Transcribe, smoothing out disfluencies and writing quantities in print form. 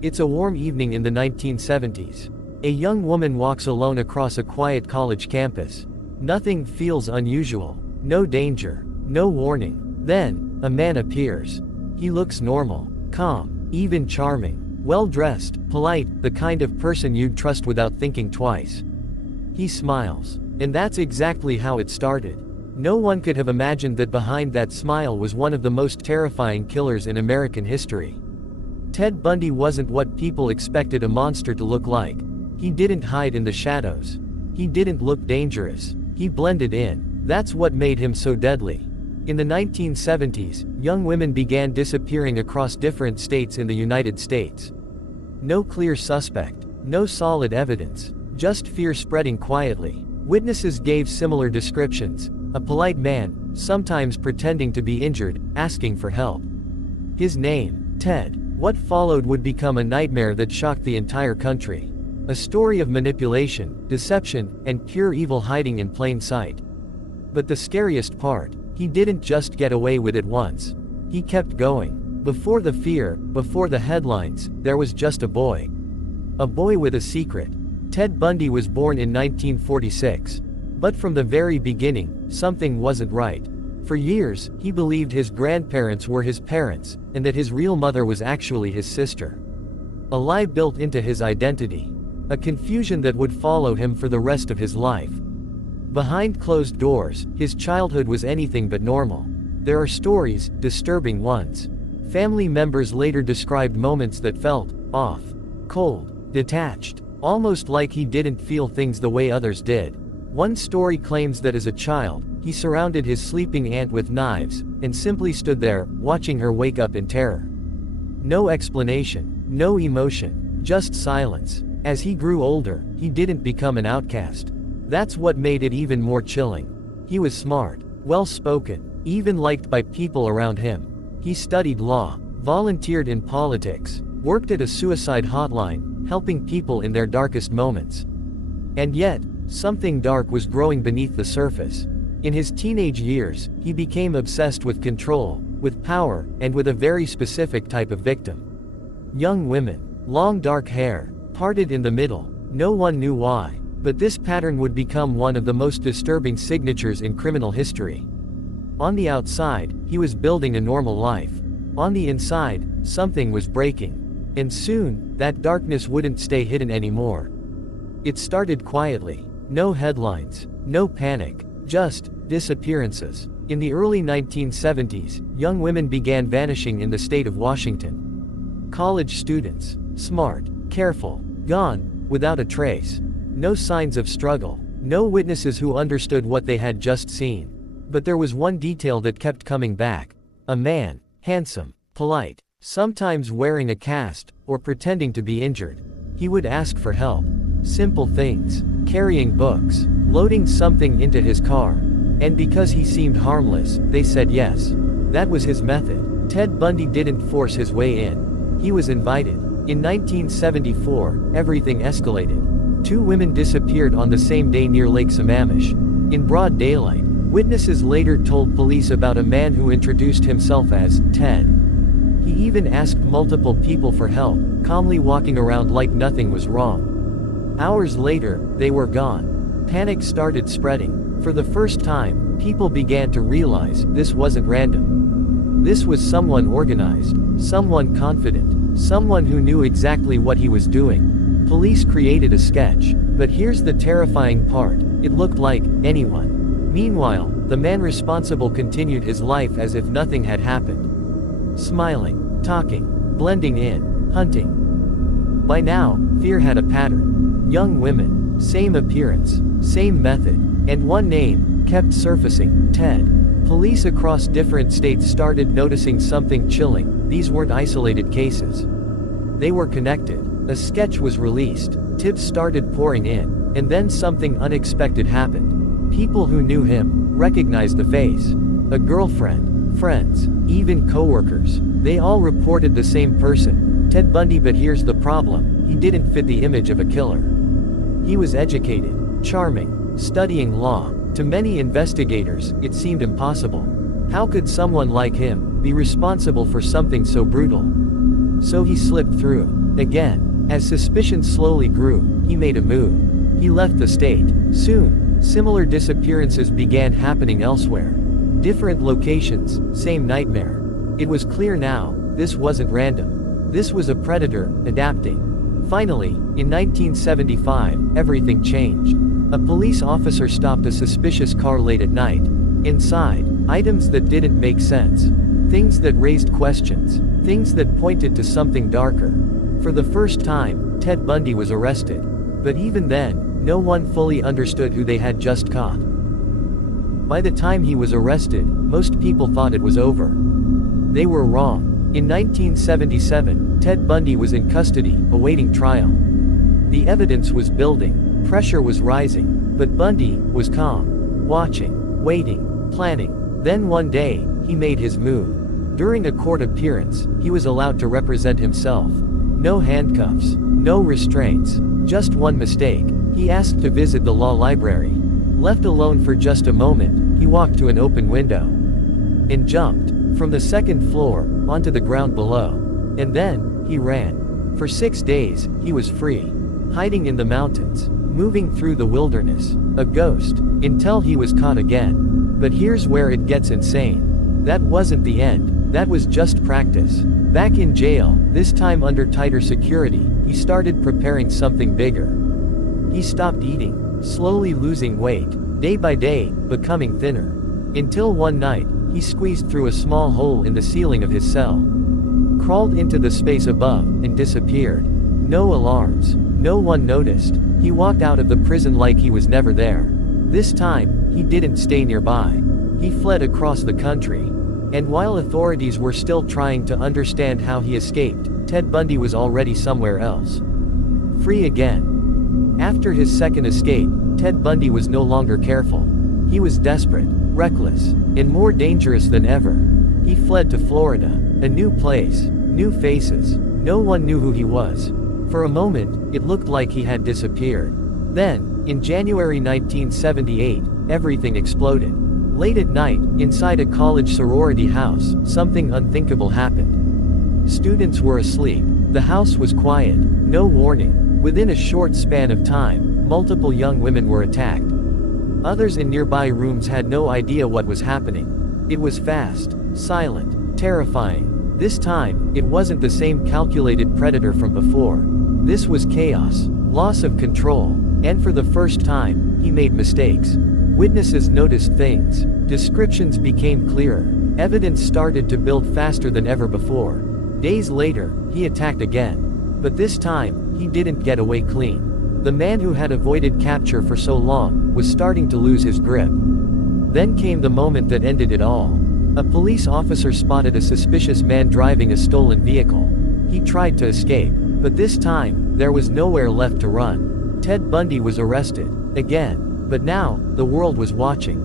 It's a warm evening in the 1970s. A young woman walks alone across a quiet college campus. Nothing feels unusual. No danger. No warning. Then, a man appears. He looks normal, calm, even charming, well-dressed, polite, the kind of person you'd trust without thinking twice. He smiles. And that's exactly how it started. No one could have imagined that behind that smile was one of the most terrifying killers in American history. Ted Bundy wasn't what people expected a monster to look like. He didn't hide in the shadows. He didn't look dangerous. He blended in. That's what made him so deadly. In the 1970s, young women began disappearing across different states in the United States. No clear suspect. No solid evidence. Just fear spreading quietly. Witnesses gave similar descriptions. A polite man, sometimes pretending to be injured, asking for help. His name, Ted. What followed would become a nightmare that shocked the entire country. A story of manipulation, deception, and pure evil hiding in plain sight. But the scariest part, he didn't just get away with it once. He kept going. Before the fear, before the headlines, there was just a boy. A boy with a secret. Ted Bundy was born in 1946. But from the very beginning, something wasn't right. For years, he believed his grandparents were his parents, and that his real mother was actually his sister. A lie built into his identity. A confusion that would follow him for the rest of his life. Behind closed doors, his childhood was anything but normal. There are stories, disturbing ones. Family members later described moments that felt off, cold, detached, almost like he didn't feel things the way others did. One story claims that as a child, he surrounded his sleeping aunt with knives, and simply stood there, watching her wake up in terror. No explanation, no emotion, just silence. As he grew older, he didn't become an outcast. That's what made it even more chilling. He was smart, well-spoken, even liked by people around him. He studied law, volunteered in politics, worked at a suicide hotline, helping people in their darkest moments. And yet, something dark was growing beneath the surface. In his teenage years, he became obsessed with control, with power, and with a very specific type of victim. Young women, long dark hair, parted in the middle, no one knew why, but this pattern would become one of the most disturbing signatures in criminal history. On the outside, he was building a normal life. On the inside, something was breaking. And soon, that darkness wouldn't stay hidden anymore. It started quietly. No headlines, no panic, just disappearances. In the early 1970s, young women began vanishing in the state of Washington. College students, smart, careful, gone, without a trace. No signs of struggle, no witnesses who understood what they had just seen. But there was one detail that kept coming back. A man, handsome, polite, sometimes wearing a cast, or pretending to be injured. He would ask for help. Simple things. Carrying books, loading something into his car. And because he seemed harmless, they said yes. That was his method. Ted Bundy didn't force his way in. He was invited. In 1974, everything escalated. 2 women disappeared on the same day near Lake Sammamish. In broad daylight, witnesses later told police about a man who introduced himself as Ted. He even asked multiple people for help, calmly walking around like nothing was wrong. Hours later, they were gone. Panic started spreading. For the first time, people began to realize this wasn't random. This was someone organized, someone confident, someone who knew exactly what he was doing. Police created a sketch. But here's the terrifying part. It looked like anyone. Meanwhile, the man responsible continued his life as if nothing had happened. Smiling, talking, blending in, hunting. By now, fear had a pattern. Young women, same appearance, same method, and one name kept surfacing, Ted. Police across different states started noticing something chilling. These weren't isolated cases. They were connected. A sketch was released, tips started pouring in, and then something unexpected happened. People who knew him recognized the face. A girlfriend, friends, even coworkers. They all reported the same person, Ted Bundy. But here's the problem, he didn't fit the image of a killer. He was educated, charming, studying law. To many investigators, it seemed impossible. How could someone like him be responsible for something so brutal? So he slipped through. Again. As suspicion slowly grew, he made a move. He left the state. Soon, similar disappearances began happening elsewhere. Different locations, same nightmare. It was clear now, this wasn't random. This was a predator, adapting. Finally, in 1975, everything changed. A police officer stopped a suspicious car late at night. Inside, items that didn't make sense. Things that raised questions. Things that pointed to something darker. For the first time, Ted Bundy was arrested. But even then, no one fully understood who they had just caught. By the time he was arrested, most people thought it was over. They were wrong. In 1977, Ted Bundy was in custody, awaiting trial. The evidence was building, pressure was rising, but Bundy was calm, watching, waiting, planning. Then one day, he made his move. During a court appearance, he was allowed to represent himself. No handcuffs, no restraints, just one mistake. He asked to visit the law library. Left alone for just a moment, he walked to an open window and jumped from the second floor onto the ground below. And then, he ran. For 6 days, he was free. Hiding in the mountains, moving through the wilderness, a ghost, until he was caught again. But here's where it gets insane. That wasn't the end, that was just practice. Back in jail, this time under tighter security, he started preparing something bigger. He stopped eating, slowly losing weight, day by day, becoming thinner. Until one night, he squeezed through a small hole in the ceiling of his cell. Crawled into the space above, and disappeared. No alarms. No one noticed. He walked out of the prison like he was never there. This time, he didn't stay nearby. He fled across the country. And while authorities were still trying to understand how he escaped, Ted Bundy was already somewhere else. Free again. After his second escape, Ted Bundy was no longer careful. He was desperate, reckless, and more dangerous than ever. He fled to Florida. A new place, new faces. No one knew who he was. For a moment, it looked like he had disappeared. Then, in January 1978, everything exploded. Late at night, inside a college sorority house, something unthinkable happened. Students were asleep. The house was quiet. No warning. Within a short span of time, multiple young women were attacked. Others in nearby rooms had no idea what was happening. It was fast, silent, terrifying. This time, it wasn't the same calculated predator from before. This was chaos, loss of control, and for the first time, he made mistakes. Witnesses noticed things. Descriptions became clearer. Evidence started to build faster than ever before. Days later, he attacked again. But this time, he didn't get away clean. The man who had avoided capture for so long was starting to lose his grip. Then came the moment that ended it all. A police officer spotted a suspicious man driving a stolen vehicle. He tried to escape, but this time, there was nowhere left to run. Ted Bundy was arrested, again, but now, the world was watching.